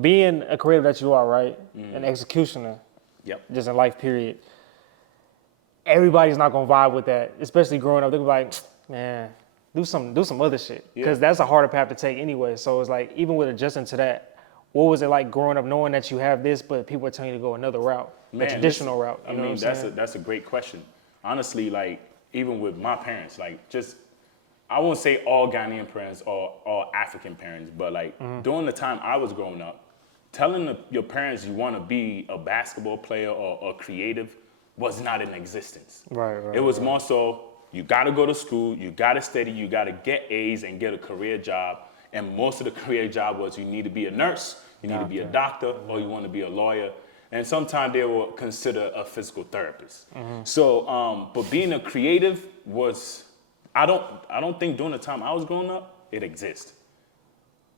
with being a creative that you are, right, an executioner, just in life, period. Everybody's not gonna vibe with that, especially growing up. They'll be like, man, do some other shit, because that's a harder path to take anyway. So it's like, even with adjusting to that, what was it like growing up knowing that you have this, but people are telling you to go another route, the traditional route? You know what I'm saying? That's a great question. Honestly, like, even with my parents, like, just, I won't say all Ghanaian parents or all African parents, but like during the time I was growing up, telling your parents you want to be a basketball player or creative was not in existence. Right. It was more so, you got to go to school, you got to study, you got to get A's and get a career job. And most of the career job was, you need to be a nurse, you need to be a doctor, or you want to be a lawyer. And sometimes they will consider a physical therapist. So, but being a creative was, I don't think during the time I was growing up, it exists.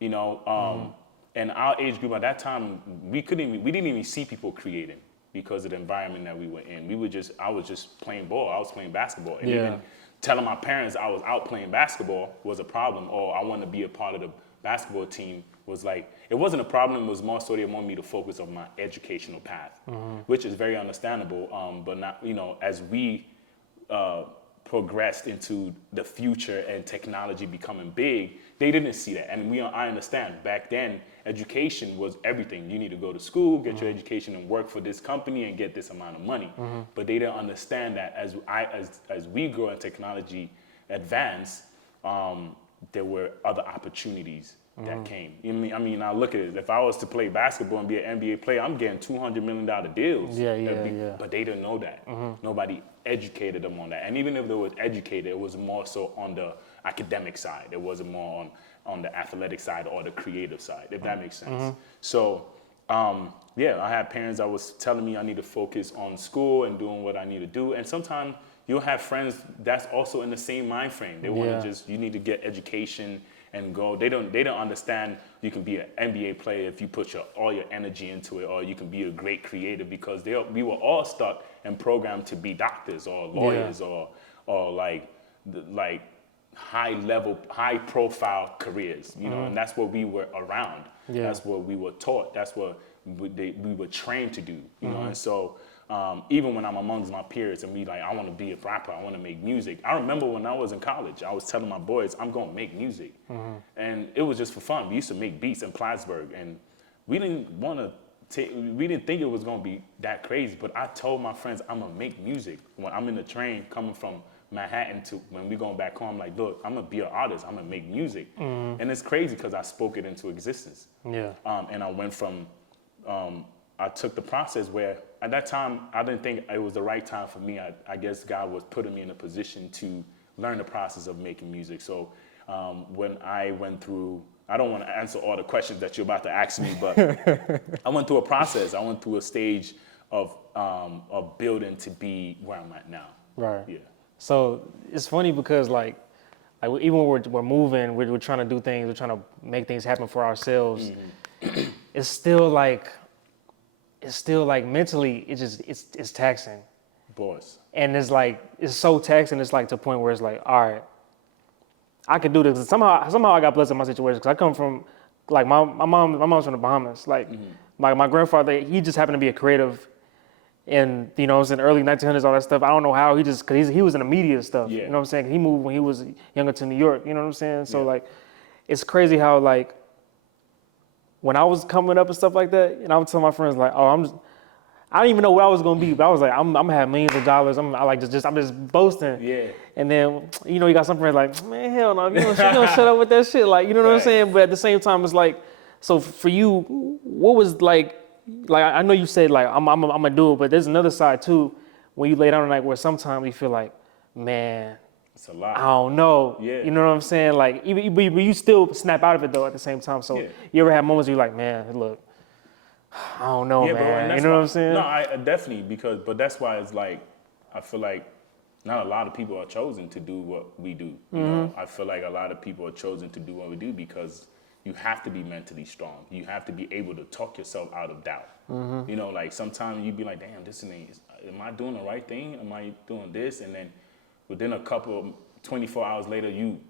You know, and our age group at that time, we didn't even see people creating because of the environment that we were in. I was just playing ball. I was playing basketball. And even telling my parents I was out playing basketball was a problem, or I wanted to be a part of the basketball team was like, it wasn't a problem. It was more so they wanted me to focus on my educational path, which is very understandable. But not, you know, as we progressed into the future and technology becoming big, they didn't see that. And I understand, back then, education was everything. You need to go to school, get your education, and work for this company and get this amount of money. But they didn't understand that as we grow and technology advance, there were other opportunities that came. I mean, now look at it. If I was to play basketball and be an NBA player, I'm getting $200 million deals. But they didn't know that. Nobody educated them on that. And even if they were educated, it was more so on the academic side. It wasn't more on the athletic side or the creative side, if that makes sense. So, I had parents that was telling me I need to focus on school and doing what I need to do. And sometimes you'll have friends that's also in the same mind frame. They want to you need to get education and go. They don't understand you can be an NBA player if you put all your energy into it, or you can be a great creator, because we were all stuck and programmed to be doctors or lawyers or like high level, high profile careers, you know, and that's what we were around. That's what we were taught. That's what we were trained to do, you know. And so even when I'm amongst my peers and I want to be a rapper, I want to make music. I remember when I was in college, I was telling my boys, I'm going to make music. And it was just for fun. We used to make beats in Plattsburgh, and we didn't think it was going to be that crazy, but I told my friends, I'm going to make music. When I'm in the train coming from Manhattan to when we going back home, I'm like, look, I'm going to be an artist. I'm going to make music. And it's crazy because I spoke it into existence. And I went from, I took the process where at that time, I didn't think it was the right time for me. I guess God was putting me in a position to learn the process of making music. So when I went through, I don't want to answer all the questions that you're about to ask me, but I went through a process. I went through a stage of building to be where I'm at now. Right. Yeah. So it's funny because like even when we're moving, we're trying to do things, we're trying to make things happen for ourselves. It's still like mentally, it's taxing. Boss. And it's like, it's so taxing. It's like to the point where it's like, all right, I could do this. Somehow I got blessed in my situation because I come from, like my mom's from the Bahamas. Like my grandfather, he just happened to be a creative, and you know, it was in the early 1900s, all that stuff. I don't know how because he was in the media stuff. You know what I'm saying? He moved when he was younger to New York. You know what I'm saying? So like, it's crazy how like when I was coming up and stuff like that, and I would tell my friends like, oh, I didn't even know what I was gonna be, but I was like, I'm gonna have millions of dollars. I'm just boasting. Yeah. And then, you know, you got some friends like, man, hell no, you know, shut up with that shit. Like, you know what I'm saying? But at the same time, it's like, so for you, what was like I know you said like I'm gonna do it, but there's another side too, when you lay down at night where sometimes you feel like, man, it's a lot. I don't know. Yeah. You know what I'm saying? Like, but you still snap out of it though at the same time. So you ever have moments where you're like, man, look, I don't know, man. You know what I'm saying? No, I definitely, but that's why it's like, I feel like not a lot of people are chosen to do what we do. You know, I feel like a lot of people are chosen to do what we do because you have to be mentally strong. You have to be able to talk yourself out of doubt. You know, like sometimes you be like, damn, am I doing the right thing? Am I doing this? And then within 24 hours later, you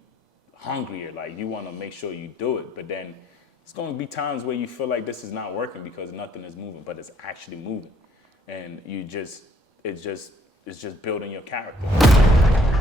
hungrier, like you want to make sure you do it. But then It's going to be times where you feel like this is not working because nothing is moving, but it's actually moving. And it's just building your character.